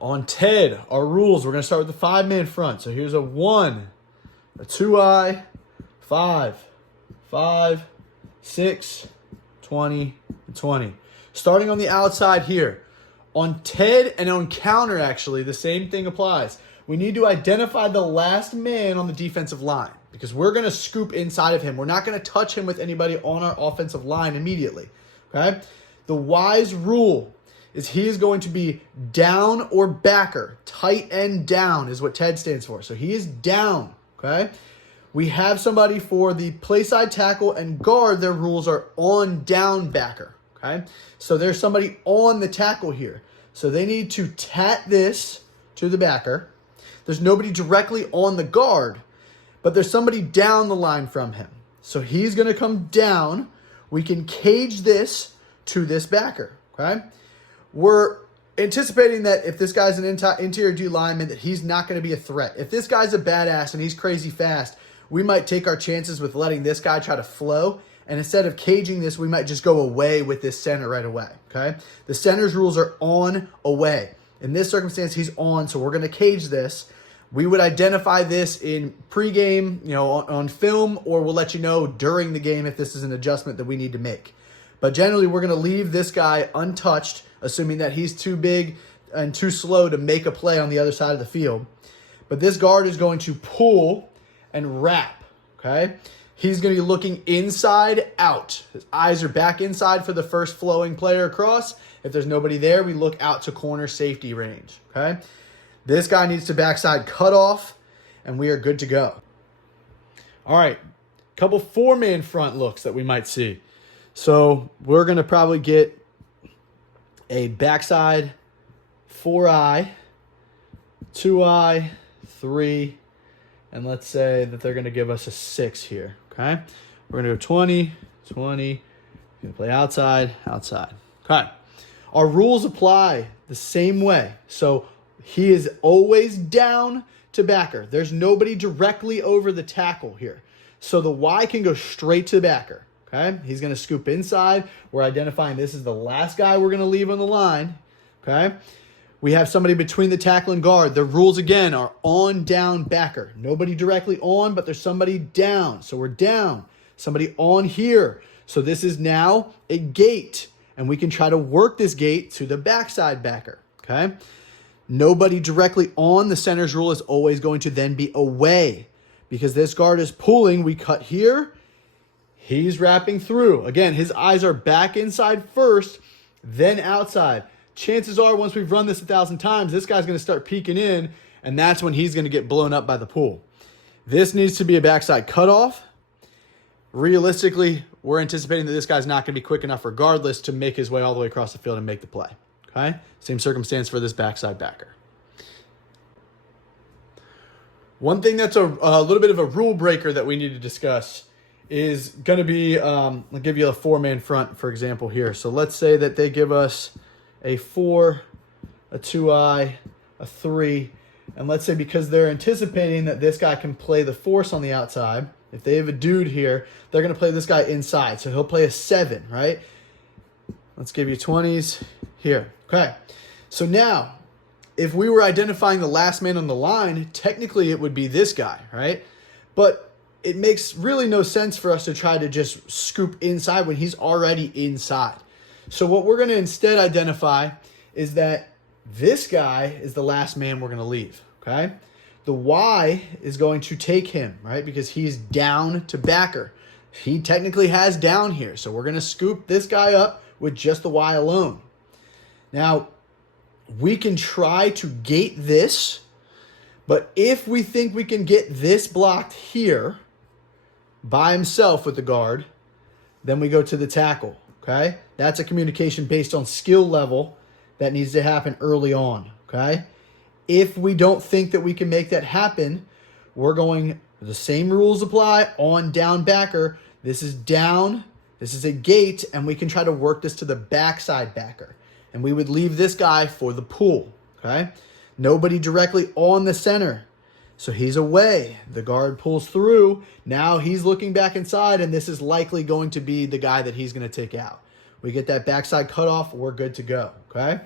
On Ted, our rules, we're going to start with the 5-man front. So here's a 1, a 2-eye, 5, 5, 6, 20, and 20. Starting on the outside here. On Ted and on counter, actually, the same thing applies. We need to identify the last man on the defensive line because we're going to scoop inside of him. We're not going to touch him with anybody on our offensive line immediately. Okay? The wise rule is he is going to be down or backer. Tight end down is what Ted stands for. So he is down, okay? We have somebody for the play side tackle and guard. Their rules are on down backer, okay? So there's somebody on the tackle here. So they need to tat this to the backer. There's nobody directly on the guard, but there's somebody down the line from him. So he's going to come down. We can cage this to this backer, okay? We're anticipating that if this guy's an interior D lineman, that he's not going to be a threat. If this guy's a badass and he's crazy fast, we might take our chances with letting this guy try to flow. And instead of caging this, we might just go away with this center right away, okay? The center's rules are on, away. In this circumstance, he's on, so we're going to cage this. We would identify this in pregame, on film, or we'll let you know during the game if this is an adjustment that we need to make. But generally, we're going to leave this guy untouched, assuming that he's too big and too slow to make a play on the other side of the field. But this guard is going to pull and wrap, okay? He's going to be looking inside out. His eyes are back inside for the first flowing player across. If there's nobody there, we look out to corner safety range, okay? This guy needs to backside cut off, and we are good to go. All right, couple 4-man front looks that we might see. So we're going to probably get a backside 4-eye, 2-eye, 3, and let's say that they're going to give us a 6 here, okay? We're going to go 20, 20, going to play outside, outside. Okay. Our rules apply the same way. So he is always down to backer. There's nobody directly over the tackle here. So the Y can go straight to the backer. Okay, he's going to scoop inside. We're identifying this is the last guy we're going to leave on the line. Okay, we have somebody between the tackle and guard. The rules, again, are on, down, backer. Nobody directly on, but there's somebody down. So we're down. Somebody on here. So this is now a gate, and we can try to work this gate to the backside backer. Okay, nobody directly on. The center's rule is always going to then be away. Because this guard is pulling, we cut here. He's wrapping through. Again, his eyes are back inside first, then outside. Chances are, once we've run this 1,000 times, this guy's going to start peeking in, and that's when he's going to get blown up by the pull. This needs to be a backside cutoff. Realistically, we're anticipating that this guy's not going to be quick enough regardless to make his way all the way across the field and make the play. Okay? Same circumstance for this backside backer. One thing that's a little bit of a rule breaker that we need to discuss is going to be, I'll give you a 4-man front, for example, here. So let's say that they give us a 4, a 2-eye, a 3, and let's say because they're anticipating that this guy can play the force on the outside, if they have a dude here, they're going to play this guy inside. So he'll play a 7, right? Let's give you 20s here. Okay. So now, if we were identifying the last man on the line, technically it would be this guy, right? But it makes really no sense for us to try to just scoop inside when he's already inside. So what we're going to instead identify is that this guy is the last man we're going to leave, okay? The Y is going to take him, right? Because he's down to backer. He technically has down here. So we're going to scoop this guy up with just the Y alone. Now, we can try to gate this, but if we think we can get this blocked here by himself with the guard, then we go to the tackle, okay? That's a communication based on skill level that needs to happen early on, okay? If we don't think that we can make that happen, we're going, the same rules apply, on, down, backer. This is down, this is a gate, and we can try to work this to the backside backer. And we would leave this guy for the pull, okay? Nobody directly on the center. So he's away. The guard pulls through. Now he's looking back inside, and this is likely going to be the guy that he's going to take out. We get that backside cutoff, we're good to go, okay?